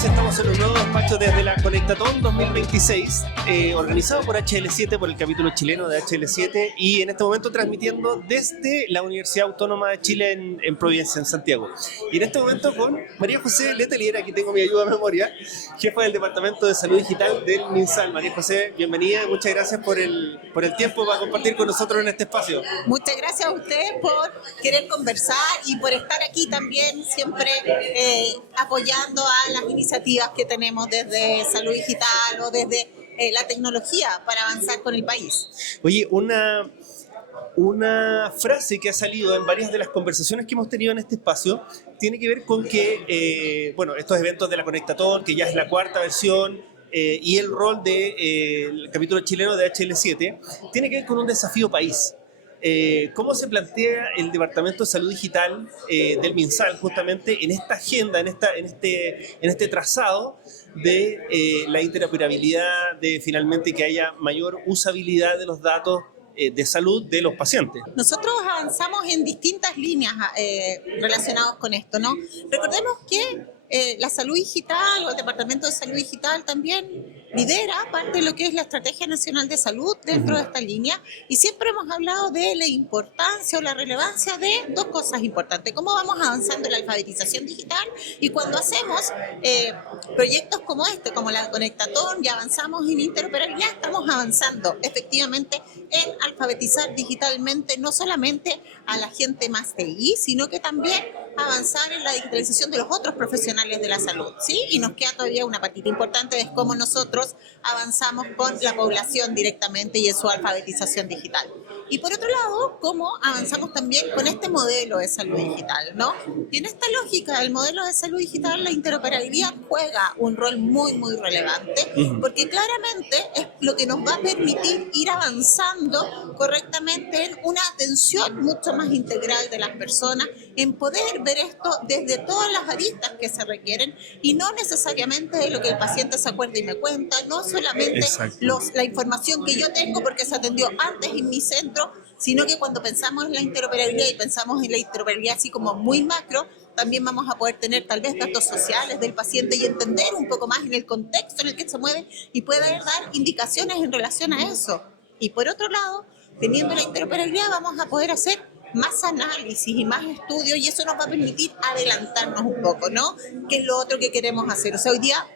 amigos, estamos en un nuevo despacho desde la Conectatón 2026, organizado por HL7, por el capítulo chileno de HL7, y en este momento transmitiendo desde la Universidad Autónoma de Chile en Providencia, en Santiago. Y en este momento con María José Letelier, aquí tengo mi ayuda de memoria, jefa del Departamento de Salud Digital del MinSal. María José, bienvenida, muchas gracias por el tiempo para compartir con nosotros en este espacio. Muchas gracias a ustedes por querer conversar y por estar aquí también siempre apoyando a las iniciativas que tenemos desde Salud Digital o desde la tecnología para avanzar con el país. Oye, una frase que ha salido en varias de las conversaciones que hemos tenido en este espacio tiene que ver con que, estos eventos de la Conectatón, que ya es la cuarta versión, y el rol del capítulo chileno de HL7, tiene que ver con un desafío país. ¿Cómo se plantea el Departamento de Salud Digital del MinSal justamente en esta agenda, en este trazado de la interoperabilidad, de finalmente que haya mayor usabilidad de los datos de salud de los pacientes? Nosotros avanzamos en distintas líneas relacionadas con esto, ¿no? Recordemos que la salud digital o el Departamento de Salud Digital también lidera parte de lo que es la Estrategia Nacional de Salud dentro de esta línea, y siempre hemos hablado de la importancia o la relevancia de dos cosas importantes: cómo vamos avanzando en la alfabetización digital, y cuando hacemos proyectos como este, como la Conectatón, y avanzamos en interoperabilidad, estamos avanzando efectivamente en alfabetizar digitalmente no solamente a la gente más TI, sino que también avanzar en la digitalización de los otros profesionales de la salud, ¿sí? Y nos queda todavía una patita importante, es cómo nosotros avanzamos con la población directamente y en su alfabetización digital. Y por otro lado, cómo avanzamos también con este modelo de salud digital, ¿no? Y en esta lógica del modelo de salud digital, la interoperabilidad juega un rol muy, muy relevante, porque claramente es lo que nos va a permitir ir avanzando correctamente en una atención mucho más integral de las personas, en poder ver esto desde todas las aristas que se requieren y no necesariamente de lo que el paciente se acuerda y me cuenta, no solamente la información que yo tengo porque se atendió antes en mi centro, sino que cuando pensamos en la interoperabilidad y pensamos en la interoperabilidad así como muy macro, también vamos a poder tener tal vez datos sociales del paciente y entender un poco más en el contexto en el que se mueve y poder dar indicaciones en relación a eso. Y por otro lado, teniendo la interoperabilidad vamos a poder hacer más análisis y más estudios, y eso nos va a permitir adelantarnos un poco, ¿no? ¿Qué es lo otro que queremos hacer? O sea, hoy día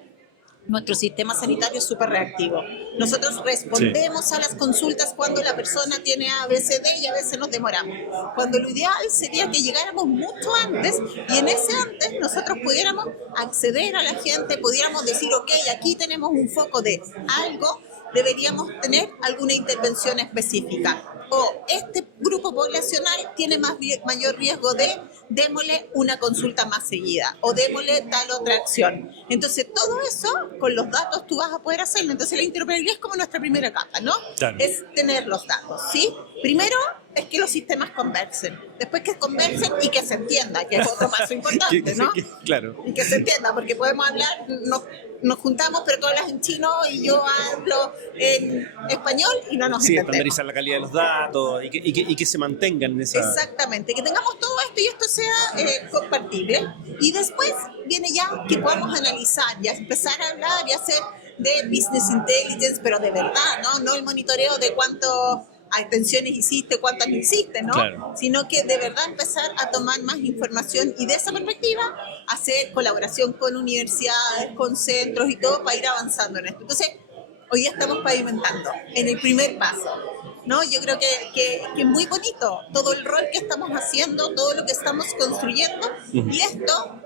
nuestro sistema sanitario es súper reactivo. Nosotros respondemos a las consultas cuando la persona tiene A, B, C, D, y a veces nos demoramos. Cuando lo ideal sería que llegáramos mucho antes, y en ese antes nosotros pudiéramos acceder a la gente, pudiéramos decir, ok, aquí tenemos un foco de algo, deberíamos tener alguna intervención específica. O este grupo poblacional tiene mayor riesgo de démosle una consulta más seguida o démosle tal otra acción. Entonces todo eso con los datos tú vas a poder hacerlo. Entonces la interoperabilidad es como nuestra primera capa, ¿no? Claro. Es tener los datos, ¿sí? Primero es que los sistemas conversen, después que conversen y que se entienda, que es otro paso importante, ¿no? Claro. Y que se entienda, porque podemos hablar, nos juntamos, pero tú hablas en chino y yo hablo en español y no nos entendemos. Estandarizar la calidad de los datos y que se mantengan en esa... Exactamente, que tengamos todo esto y esto sea compartible. Y después viene ya que podamos analizar y empezar a hablar y hacer de business intelligence, pero de verdad, ¿no? No el monitoreo de cuántas atenciones hiciste, cuántas no hiciste, ¿no? Claro. Sino que de verdad empezar a tomar más información y de esa perspectiva hacer colaboración con universidades, con centros y todo para ir avanzando en esto. Entonces, hoy día estamos pavimentando en el primer paso, ¿no? Yo creo que es muy bonito todo el rol que estamos haciendo, todo lo que estamos construyendo, y esto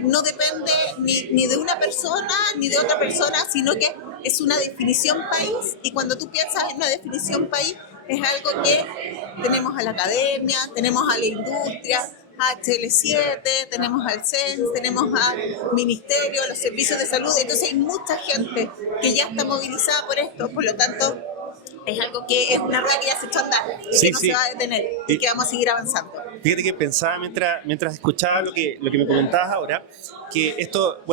no depende ni de una persona ni de otra persona, sino que es una definición país, y cuando tú piensas en una definición país es algo que tenemos a la academia, tenemos a la industria, a HL7, tenemos al CENS, tenemos al Ministerio, a los servicios de salud. Entonces hay mucha gente que ya está movilizada por esto, por lo tanto es algo que es una rueda que ya se echó a andar y que no se va a detener y que vamos a seguir avanzando. Fíjate que pensaba mientras escuchaba lo que me comentabas ahora, que esto,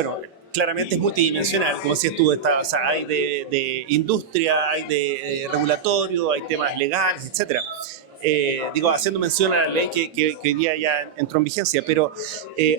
claramente es multidimensional, como decías tú, hay de industria, hay de regulatorio, hay temas legales, etcétera. Digo, haciendo mención a la ley que hoy día ya entró en vigencia, pero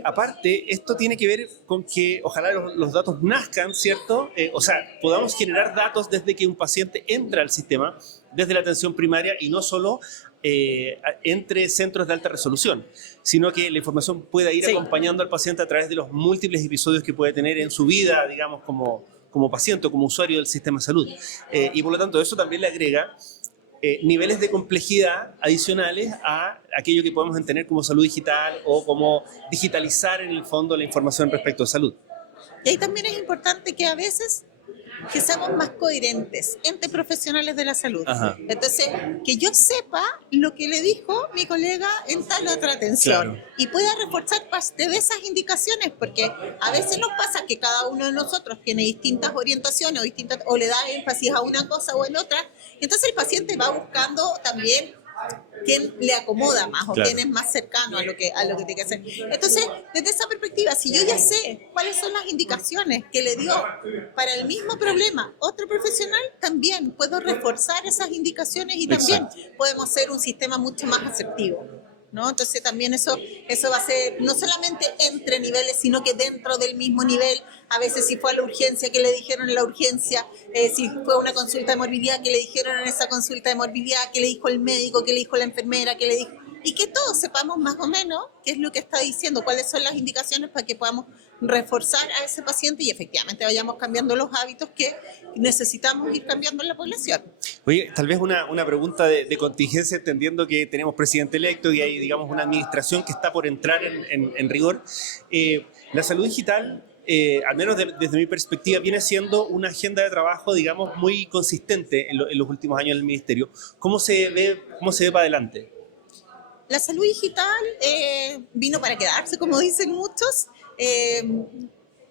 aparte, esto tiene que ver con que ojalá los datos nazcan, ¿cierto? O sea, podamos generar datos desde que un paciente entra al sistema, desde la atención primaria y no solo entre centros de alta resolución, sino que la información pueda ir acompañando al paciente a través de los múltiples episodios que puede tener en su vida, digamos, como paciente o como usuario del sistema de salud. Y por lo tanto, eso también le agrega niveles de complejidad adicionales a aquello que podemos entender como salud digital o como digitalizar en el fondo la información respecto a salud. Y ahí también es importante que a veces que seamos más coherentes entre profesionales de la salud. Ajá. Entonces, que yo sepa lo que le dijo mi colega en tal otra atención, Claro. y pueda reforzar parte de esas indicaciones, porque a veces nos pasa que cada uno de nosotros tiene distintas orientaciones o le da énfasis a una cosa o en otra, y entonces el paciente va buscando también quién le acomoda más o quién es más cercano a lo que tiene que hacer. Entonces, desde esa perspectiva, si yo ya sé cuáles son las indicaciones que le dio para el mismo problema otro profesional, también puedo reforzar esas indicaciones y también podemos hacer un sistema mucho más asertivo, ¿no? Entonces también eso va a ser no solamente entre niveles, sino que dentro del mismo nivel. A veces si fue a la urgencia, que le dijeron en la urgencia, si fue una consulta de morbilidad, que le dijeron en esa consulta de morbilidad, que le dijo el médico, que le dijo la enfermera, que le dijo... Y que todos sepamos más o menos qué es lo que está diciendo, cuáles son las indicaciones para que podamos reforzar a ese paciente y efectivamente vayamos cambiando los hábitos que necesitamos ir cambiando en la población. Oye, tal vez una pregunta de contingencia, entendiendo que tenemos presidente electo y hay, digamos, una administración que está por entrar en rigor. La salud digital, al menos desde mi perspectiva, viene siendo una agenda de trabajo, digamos, muy consistente en los últimos años en el ministerio. ¿Cómo se ve para adelante? La salud digital vino para quedarse, como dicen muchos.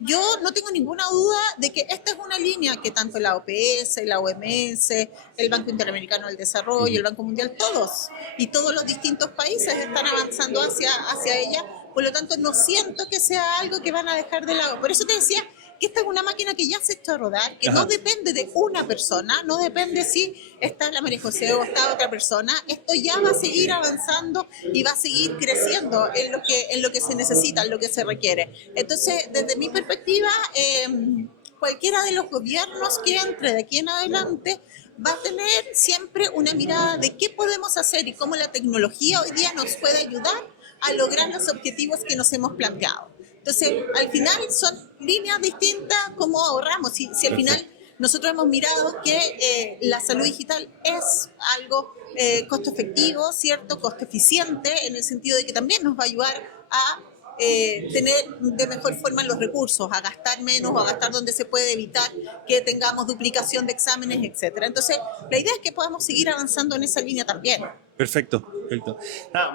Yo no tengo ninguna duda de que esta es una línea que tanto la OPS, la OMS, el Banco Interamericano del Desarrollo, el Banco Mundial, todos los distintos países están avanzando hacia ella. Por lo tanto, no siento que sea algo que van a dejar de lado. Por eso te decía que esta es una máquina que ya se echó a rodar, que no depende de una persona, no depende si está la María José o está otra persona. Esto ya va a seguir avanzando y va a seguir creciendo en lo que se necesita, en lo que se requiere. Entonces, desde mi perspectiva, cualquiera de los gobiernos que entre de aquí en adelante va a tener siempre una mirada de qué podemos hacer y cómo la tecnología hoy día nos puede ayudar a lograr los objetivos que nos hemos planteado. Entonces, al final son líneas distintas como ahorramos. Si al final nosotros hemos mirado que la salud digital es algo costo efectivo, ¿cierto? Costo eficiente, en el sentido de que también nos va a ayudar a tener de mejor forma los recursos, a gastar menos o a gastar donde se puede evitar que tengamos duplicación de exámenes, etcétera. Entonces, la idea es que podamos seguir avanzando en esa línea también. Perfecto.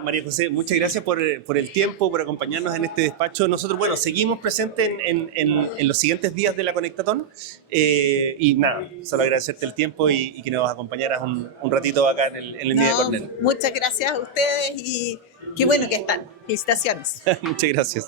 María José, muchas gracias por el tiempo, por acompañarnos en este despacho. Nosotros, bueno, seguimos presentes en los siguientes días de la Conectatón y nada, solo agradecerte el tiempo y que nos acompañaras un ratito acá en el Media Corner. Muchas gracias a ustedes y qué bueno que están. Felicitaciones. Muchas gracias.